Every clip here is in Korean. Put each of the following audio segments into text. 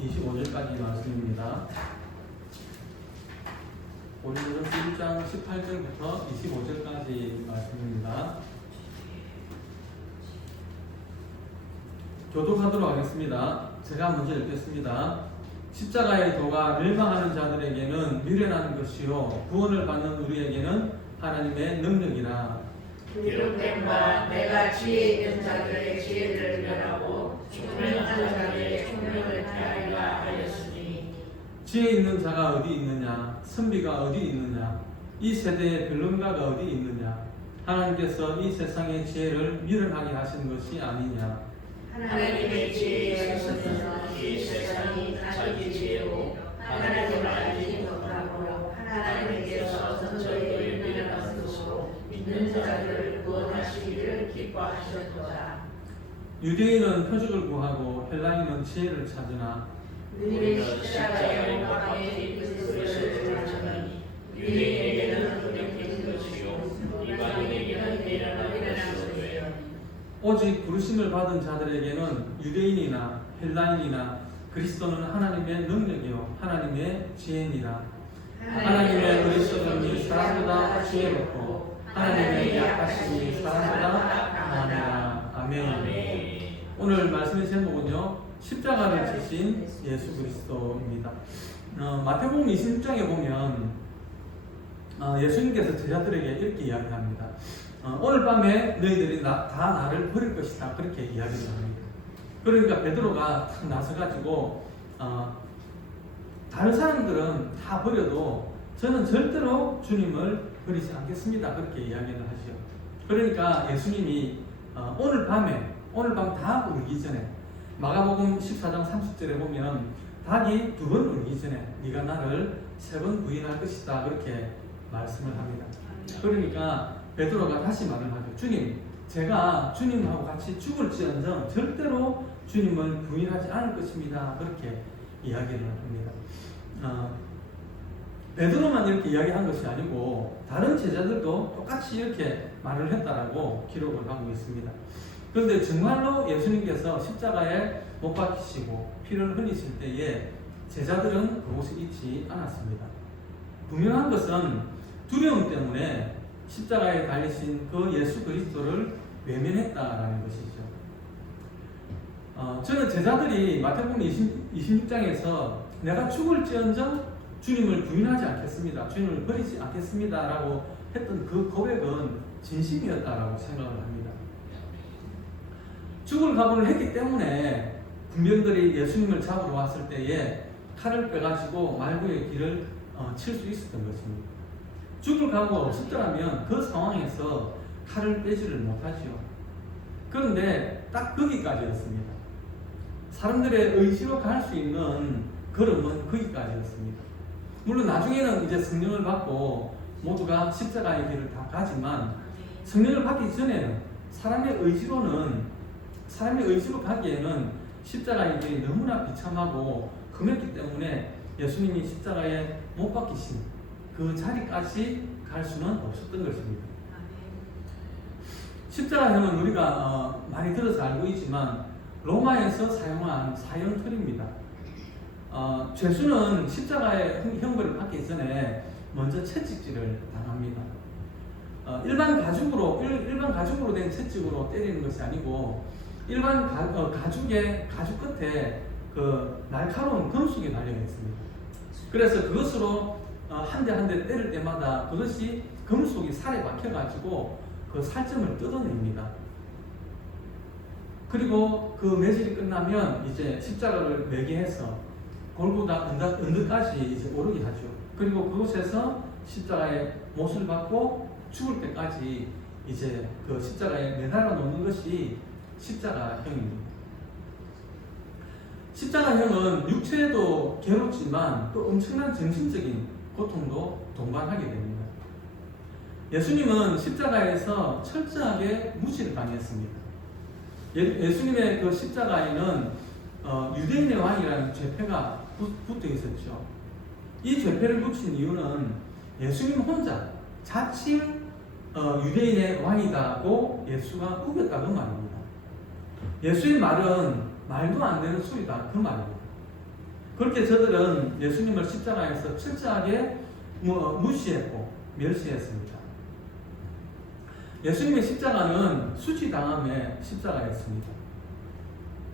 25절까지 말씀입니다. 고린도전서 1장 18절부터 25절까지 말씀입니다. 교독하도록 하겠습니다. 제가 먼저 읽겠습니다. 십자가의 도가 멸망하는 자들에게는 미련한 것이요 구원을 받는 우리에게는 하나님의 능력이라. 기록된 바 내가 지혜 있는 자들의 지혜를 멸하고 총명한 자들의 총명을 폐하리라 하였으니. 지혜 있는 자가 어디 있느냐? 선비가 어디 있느냐? 이 세대의 변론가가 어디 있느냐? 하나님께서 이 세상의 지혜를 미련하게 하신 것이 아니냐? 하나님의 지혜에서는 이 세상이 자기 지혜로 하나님을 알지 못하고 하나님께서 선처를 미련한 것으로 믿는 자들을 구원하시기를 기뻐하셨도다. 유대인은 표적을 구하고 헬라인은 지혜를 찾으나 우리는 십자가에 못 박힌 그리스도를 찾으니 유대인에게는 흑역인 것이요 이방인에게는 미련한 것이요. 오직 부르심을 받은 자들에게는 유대인이나 헬라인이나 그리스도는 하나님의 능력이요 하나님의 지혜니라. 하나님의 의리심이 사람보다 지혜롭고 하나님의 약하심이 사람보다 강하니라. 아멘. 오늘 말씀의 제목은요 십자가를 지신 예수 그리스도입니다. 마태복음 26장에 보면 예수님께서 제자들에게 이렇게 이야기합니다. 오늘 밤에 너희들이 다 나를 버릴 것이다 그렇게 이야기를 합니다. 그러니까 베드로가 탁 나서가지고 다른 사람들은 다 버려도 저는 절대로 주님을 버리지 않겠습니다 그렇게 이야기를 하죠. 그러니까 예수님이 오늘 밤 다 울기 전에 마가복음 14장 30절에 보면 닭이 2번 울기 전에 네가 나를 3번 부인할 것이다 그렇게 말씀을 합니다. 그러니까 베드로가 다시 말을 하죠. 주님, 제가 주님하고 같이 죽을지언정 절대로 주님을 부인하지 않을 것입니다. 그렇게 이야기를 합니다. 베드로만 이렇게 이야기한 것이 아니고 다른 제자들도 똑같이 이렇게 말을 했다라고 기록을 하고 있습니다. 그런데 정말로 예수님께서 십자가에 못 박히시고 피를 흘리실 때에 제자들은 그곳에 있지 않았습니다. 분명한 것은 두려움 때문에 십자가에 달리신 그 예수 그리스도를 외면했다라는 것이죠. 저는 제자들이 마태복음 26장에서 내가 죽을지언정 주님을 부인하지 않겠습니다. 주님을 버리지 않겠습니다. 라고 했던 그 고백은 진심이었다라고 생각을 합니다. 죽을 각오를 했기 때문에 군병들이 예수님을 잡으러 왔을 때에 칼을 빼가지고 말구의 길을 칠 수 있었던 것입니다. 죽을 각오가 없었더라면 그 상황에서 칼을 빼지를 못하죠. 그런데 딱 거기까지였습니다. 사람들의 의지로 갈 수 있는 걸음은 거기까지였습니다. 물론 나중에는 이제 성령을 받고 모두가 십자가의 길을 다 가지만 성령을 받기 전에는 사람의 의지로 가기에는 십자가의 길이 너무나 비참하고 험했기 때문에 예수님이 십자가에 못 박히신 그 자리까지 갈 수는 없었던 것입니다. 십자가형은 우리가 많이 들어서 알고 있지만 로마에서 사용한 사형틀입니다. 죄수는 십자가의 형벌을 받기 전에 먼저 채찍질을 당합니다. 일반 가죽으로 된 채찍으로 때리는 것이 아니고 일반 가죽 끝에 그 날카로운 금속이 달려 있습니다. 그래서 그것으로 한 대 한 대 때릴 때마다 그것이 금속이 살에 박혀가지고 그 살점을 뜯어냅니다. 그리고 그 매질이 끝나면 이제 십자가를 매게 해서 골고다 언덕까지 이제 오르게 하죠. 그리고 그곳에서 십자가에 못을 받고 죽을 때까지 이제 그 십자가에 매달아 놓는 것이 십자가형입니다. 십자가형은 육체도 괴롭지만 또 엄청난 정신적인 고통도 동반하게 됩니다. 예수님은 십자가에서 철저하게 무시를 당했습니다. 예수님의 그 십자가에는 유대인의 왕이라는 죄패가 붙어 있었죠. 이 죄패를 붙인 이유는 예수님 혼자 자칭 유대인의 왕이다고 예수가 우겼다 그 말입니다. 예수의 말은 말도 안 되는 소리다 그 말입니다. 그렇게 저들은 예수님을 십자가에서 철저하게 무시했고 멸시했습니다. 예수님의 십자가는 수치당함의 십자가였습니다.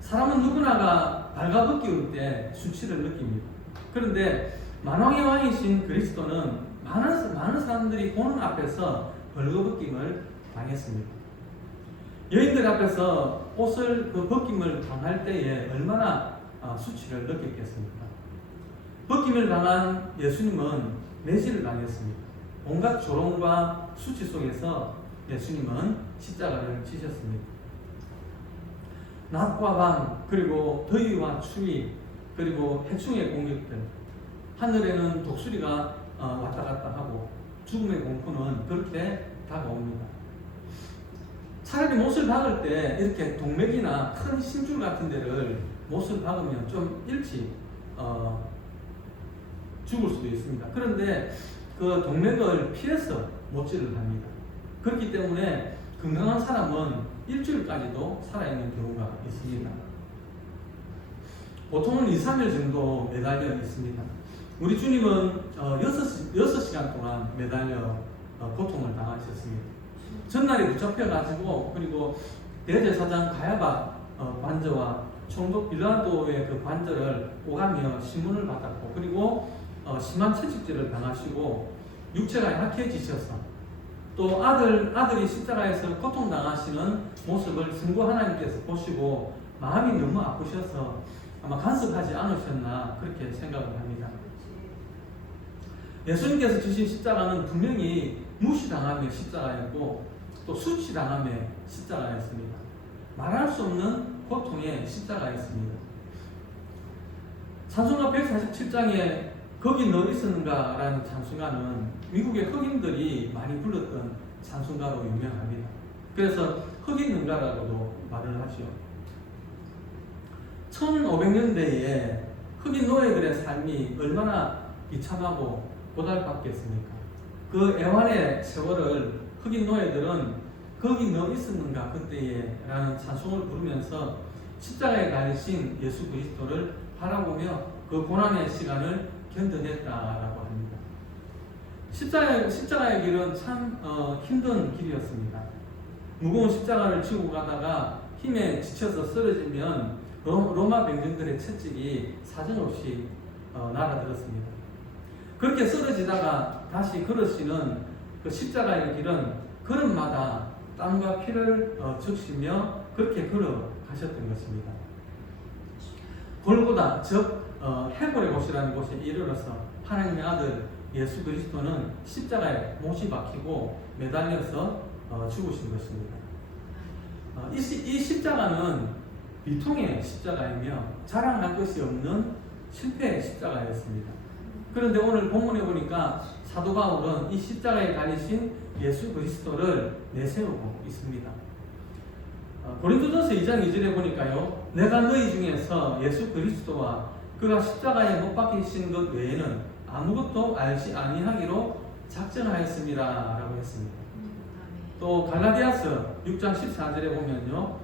사람은 누구나가 발가벗기울 때 수치를 느낍니다. 그런데 만왕의 왕이신 그리스도는 많은 사람들이 보는 앞에서 벌거벗김을 당했습니다. 여인들 앞에서 옷을 벗김을 당할 때에 얼마나 수치를 느꼈겠습니까? 벗김을 당한 예수님은 매질을 당했습니다. 온갖 조롱과 수치 속에서 예수님은 십자가를 지셨습니다. 낮과 밤, 그리고 더위와 추위, 그리고 해충의 공격들, 하늘에는 독수리가 왔다 갔다 하고 죽음의 공포는 그렇게 다가옵니다. 차라리 못을 박을 때 이렇게 동맥이나 큰 심줄 같은 데를 못을 박으면 좀 일찍 죽을 수도 있습니다. 그런데 그 동맥을 피해서 못질을 합니다. 그렇기 때문에 건강한 사람은 일주일까지도 살아있는 경우가 있습니다. 보통은 2, 3일 정도 매달려 있습니다. 우리 주님은 6시간 동안 매달려 고통을 당하셨습니다. 전날에 붙잡혀가지고, 그리고 대제사장 가야바 관저와 총독 빌라도의 그 관저를 오가며 신문을 받았고, 그리고 심한 채찍질을 당하시고 육체가 약해지셔서 또 아들이 십자가에서 고통당하시는 모습을 성부 하나님께서 보시고 마음이 너무 아프셔서 아마 간섭하지 않으셨나 그렇게 생각을 합니다. 예수님께서 주신 십자가는 분명히 무시당함의 십자가였고 또 수치당함의 십자가였습니다. 말할 수 없는 고통의 십자가였습니다. 찬송가 147장에 거기 너 있었는가 라는 찬송가는 미국의 흑인들이 많이 불렀던 찬송가로 유명합니다. 그래서 흑인능가라고도 말을 하죠. 1500년대에 흑인 노예들의 삶이 얼마나 비참하고 고달팠겠습니까? 그 애환의 세월을 흑인 노예들은 거기 너 있었는가 그때에 라는 찬송을 부르면서 십자가에 달리신 예수 그리스도를 바라보며 그 고난의 시간을 견뎌냈다라고 합니다. 십자가의 길은 참 힘든 길이었습니다. 무거운 십자가를 지고 가다가 힘에 지쳐서 쓰러지면 로마 병정들의 채찍이 사정없이 날아들었습니다. 그렇게 쓰러지다가 다시 걸으시는 그 십자가의 길은 걸음마다 땀과 피를 적시며 그렇게 걸어가셨던 것입니다. 골고다, 즉 해골의 곳이라는 곳에 이르러서 하나님의 아들 예수 그리스도는 십자가에 못이 박히고 매달려서 죽으신 것입니다. 이 십자가는 비통의 십자가이며 자랑할 것이 없는 실패의 십자가였습니다. 그런데 오늘 본문에 보니까 사도 바울은 이 십자가에 달리신 예수 그리스도를 내세우고 있습니다. 고린도전서 2장 2절에 보니까요, 내가 너희 중에서 예수 그리스도와 그가 십자가에 못 박히신 것 외에는 아무것도 알지 아니하기로 작정하였습니다 라고 했습니다. 또 갈라디아서 6장 14절에 보면요,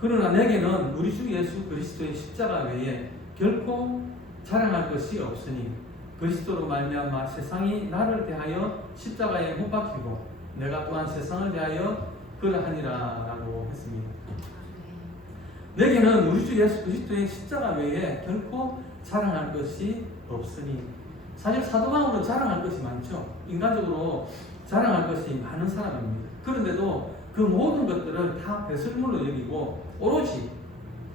그러나 내게는 우리 주 예수 그리스도의 십자가 외에 결코 자랑할 것이 없으니 그리스도로 말미암아 세상이 나를 대하여 십자가에 못 박히고 내가 또한 세상을 대하여 그러하니라 라고 했습니다. 내게는 우리 주 예수 그리스도의 십자가 외에 결코 자랑할 것이 없으니, 사실 사도 바울은 자랑할 것이 많죠. 인간적으로 자랑할 것이 많은 사람입니다. 그런데도 그 모든 것들을 다 배설물로 여기고 오로지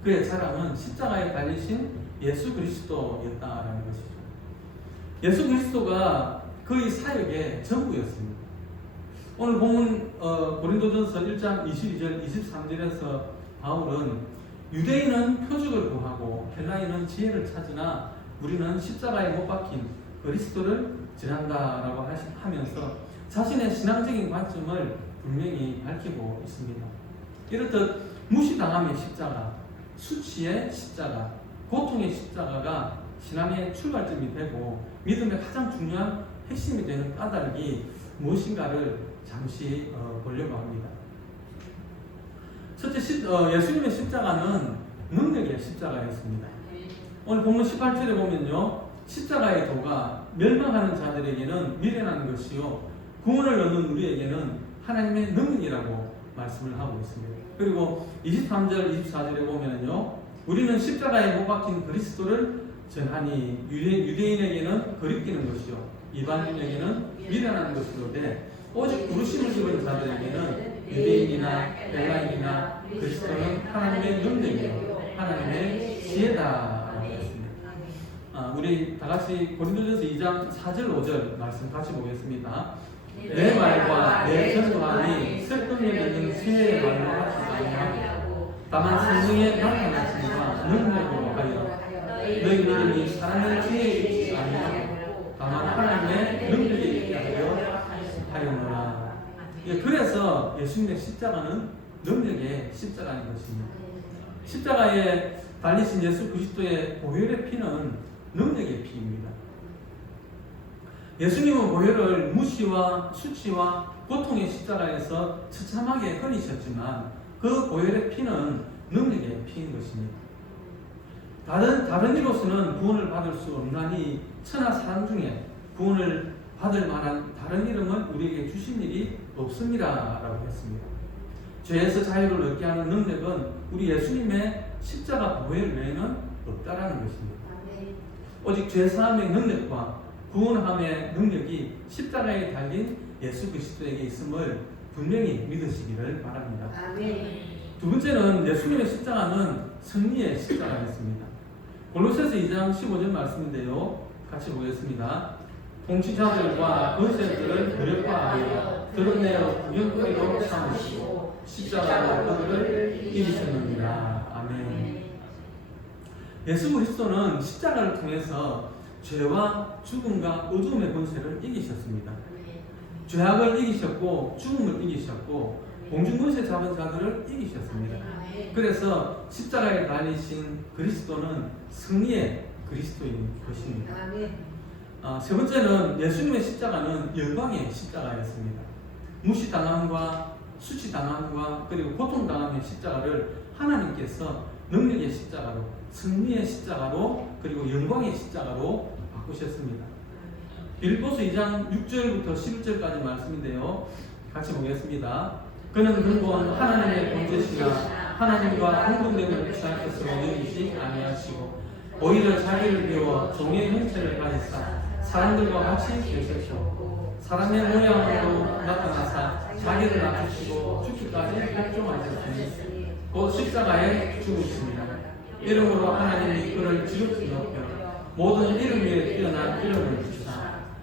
그의 자랑은 십자가에 달리신 예수 그리스도였다라는 것이죠. 예수 그리스도가 그의 사역의 전부였습니다. 오늘 본문 고린도전서 1장 22절 23절에서 바울은 유대인은 표적을 구하고 헬라인은 지혜를 찾으나 우리는 십자가에 못 박힌 그리스도를 전한다라고 하면서 자신의 신앙적인 관점을 분명히 밝히고 있습니다. 이렇듯 무시당함의 십자가, 수치의 십자가, 고통의 십자가가 신앙의 출발점이 되고 믿음의 가장 중요한 핵심이 되는 까닭이 무엇인가를 잠시 보려고 합니다. 첫째, 예수님의 십자가는 능력의 십자가였습니다. 오늘 본문 18절에 보면요, 십자가의 도가 멸망하는 자들에게는 미련한 것이요 구원을 얻는 우리에게는 하나님의 능력이라고 말씀을 하고 있습니다. 그리고 23절, 24절에 보면요, 우리는 십자가에 못 박힌 그리스도를 전하니 유대인에게는 거리끼는 것이요 이방인에게는 미련한 것이로되 오직 부르심을 입은 자들에게는 유대인이나 헬라인이나 그리스도는 하나님의 능력이요 하나님의 지혜다라고 했습니다. 우리 다 같이 고린도전서 2장 4절 5절 말씀 같이 보겠습니다. 내 말과 내 전도함이 설득력 있는 수혜의 말로 같지 아니하고 다만 성령의 나타나심과 능력으로 하여 너희 믿음이 사람의 지혜에 있지 아니하고 다만 하나님의 능력에 있게 하려노라. 그래서 예수님의 십자가는 능력의 십자가인 것입니다. 십자가에 달리신 예수 그리스도의 보혈의 피는 능력의 피입니다. 예수님은 보혈을 무시와 수치와 고통의 십자가에서 처참하게 흘리셨지만 그 보혈의 피는 능력의 피인 것입니다. 다른 이로서는 구원을 받을 수 없나니 천하 사람 중에 구원을 받을 만한 다른 이름은 우리에게 주신 일이 없습니다 라고 했습니다. 죄에서 자유를 얻게 하는 능력은 우리 예수님의 십자가 보혈 외에는 없다라는 것입니다. 오직 죄사함의 능력과 구원함의 능력이 십자가에 달린 예수 그리스도에게 있음을 분명히 믿으시기를 바랍니다. 두 번째는 예수님의 십자가는 승리의 십자가였습니다. 골로새서 2장 15절 말씀인데요, 같이 보겠습니다. 통치자들과 권세들을 무력화하여 드러내어 구경거리로 삼으시고 십자가로 그들을 이기셨느니라. 아멘. 예수 그리스도는 십자가를 통해서 죄와 죽음과 어둠의 권세를 이기셨습니다. 죄악을 이기셨고 죽음을 이기셨고 공중권세 잡은 자들을 이기셨습니다. 그래서 십자가에 달리신 그리스도는 승리의 그리스도인 것입니다. 세 번째는 예수님의 십자가는 영광의 십자가였습니다. 무시당함과 수치당함과 그리고 고통당함의 십자가를 하나님께서 능력의 십자가로, 승리의 십자가로, 그리고 영광의 십자가로 바꾸셨습니다. 빌립보서 2장 6절부터 11절까지 말씀인데요, 같이 보겠습니다. 그는 근본 하나님의 본체시나 하나님과 공동됨을 취할 것으로 여기지 아니하시고 오히려 자기를 비워 종의 형체를 가지사 사람들과 같이 계셨고 사람의 모양으로 나타나사 자기를 낮추시고 죽기까지 복종하셨으니 곧 십자가에 죽으십니다. 이름으로 하나님이 그를 지극히 높여 모든 이름 위에 뛰어난 이름을 주사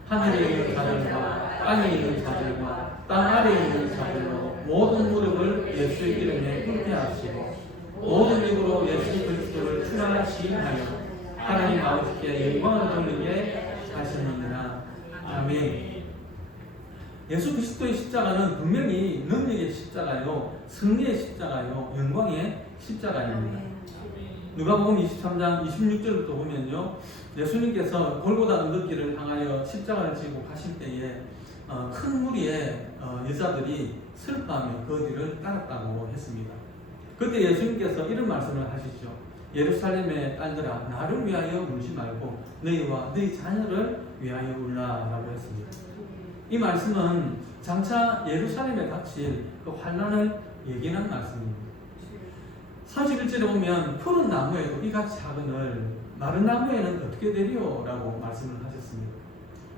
하늘에 있는 자들과 땅에 있는 자들과 땅 아래에 있는 자들로 모든 무릎을 예수의 이름에 꿇게 하시고 모든 입으로 예수 그리스도를 축원하시하여 하나님 아버지께 영광을 돌리게 하시느니라. 아멘. 예수 그리스도의 십자가는 분명히 능력의 십자가요, 승리의 십자가요, 영광의 십자가입니다. 누가복음 23장 26절부터 보면요, 예수님께서 골고다 언덕길을 향하여 십자가를 지고 가실 때에 큰 무리의 여자들이 슬퍼하며 그 뒤를 따랐다고 했습니다. 그때 예수님께서 이런 말씀을 하시죠. 예루살렘의 딸들아, 나를 위하여 울지 말고 너희와 너희 자녀를 위하여 울라라고 했습니다. 이 말씀은 장차 예루살렘에 닥칠 그 환난을 예견한 말씀입니다. 41절에 보면 푸른 나무에도 이같이 하거늘 마른 나무에는 어떻게 되리요? 라고 말씀을 하셨습니다.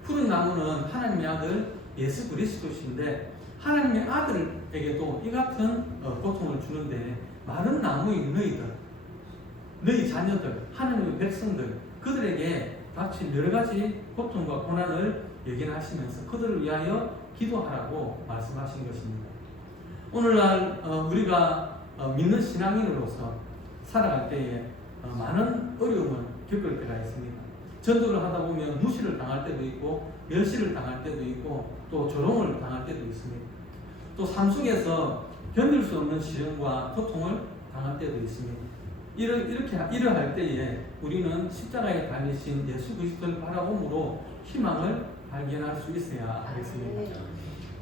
푸른 나무는 하나님의 아들 예수 그리스도신데 하나님의 아들에게도 이 같은 고통을 주는데 마른 나무인 너희들, 너희 자녀들, 하나님의 백성들, 그들에게 닥친 여러 가지 고통과 고난을 예견하시면서 그들을 위하여 기도하라고 말씀하신 것입니다. 오늘날 우리가 믿는 신앙인으로서 살아갈 때에 많은 어려움을 겪을 때가 있습니다. 전도를 하다 보면 무시를 당할 때도 있고 멸시를 당할 때도 있고 또 조롱을 당할 때도 있습니다. 또 삶 속에서 견딜 수 없는 시련과 고통을 당할 때도 있습니다. 이러할 때에 우리는 십자가에 달리신 예수 그리스도를 바라봄으로 희망을 발견할 수 있어야 하겠습니다.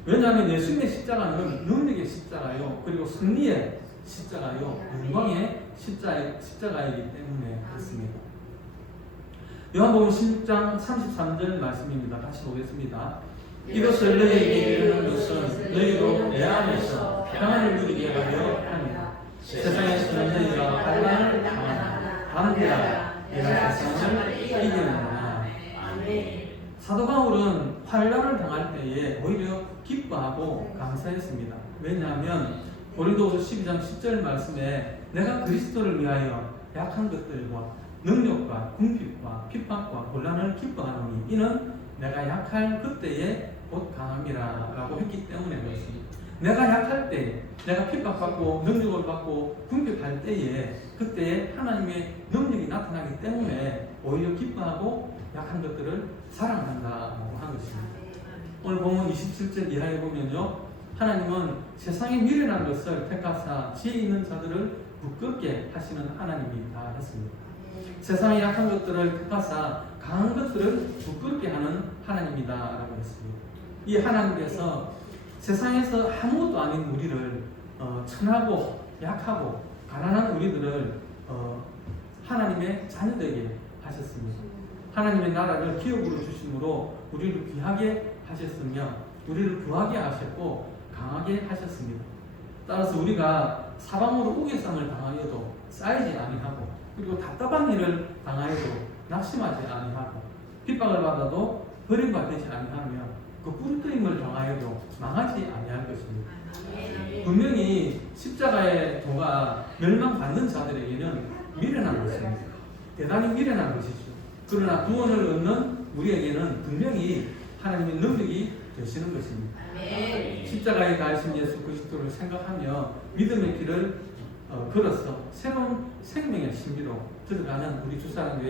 왜냐하면 예수님의 십자가는 능력의 십자가요, 그리고 승리의 십자가요, 영광의 십자가이기 때문에 그렇습니다. 요한복음 16장 33절 말씀입니다. 다시 보겠습니다. 이것을 너희에게 이르는 것은 너희로 내 안에서 평안을 누리게 하려 함이라. 세상에서는 너희가 환난을 당하나 담대하라. 내가 세상을 이기느니라. 사도 바울은 환난을 당할 때에 오히려 기뻐하고 감사했습니다. 왜냐하면 고린도후서 12장 10절 말씀에 내가 그리스도를 위하여 약한 것들과 능력과 궁핍과 핍박과 곤란을 기뻐하노니 이는 내가 약할 그때에 곧 강함이라 라고 했기 때문에 그렇습니다. 내가 약할 때, 내가 핍박받고 능력을 받고 궁핍할 때에 그때에 하나님의 능력이 나타나기 때문에 오히려 기뻐하고 약한 것들을 사랑한다고 하는 것입니다. 오늘 본문 27절 이하에 보면요, 하나님은 세상에 미련한 것을 택하사 지혜 있는 자들을 부끄럽게 하시는 하나님이다 했습니다. 세상에 약한 것들을 택하사 강한 것들을 부끄럽게 하는 하나님이다 라고 했습니다. 이 하나님께서 세상에서 아무것도 아닌 우리를 천하고 약하고 가난한 우리들을 하나님의 자녀되게 하셨습니다. 하나님의 나라를 기업으로 주심으로 우리를 귀하게 하셨으며 우리를 부하게 하셨고 강하게 하셨습니다. 따라서 우리가 사방으로 우겨쌈을 당하여도 쌓이지 아니하고 그리고 답답한 일을 당하여도 낙심하지 아니하고 핍박을 받아도 버림받지 아니하며 그 뿌리뜨림을 당하여도 망하지 아니할 것입니다. 분명히 십자가의 도가 멸망받는 자들에게는 미련한 것입니다. 대단히 미련한 것이죠. 그러나 구원을 얻는 우리에게는 분명히 하나님의 능력이 되시는 것입니다. 십자가에 가신 예수 그리스도를 생각하며 믿음의 길을 걸어서 새로운 생명의 신비로 들어가는 우리 주사랑교회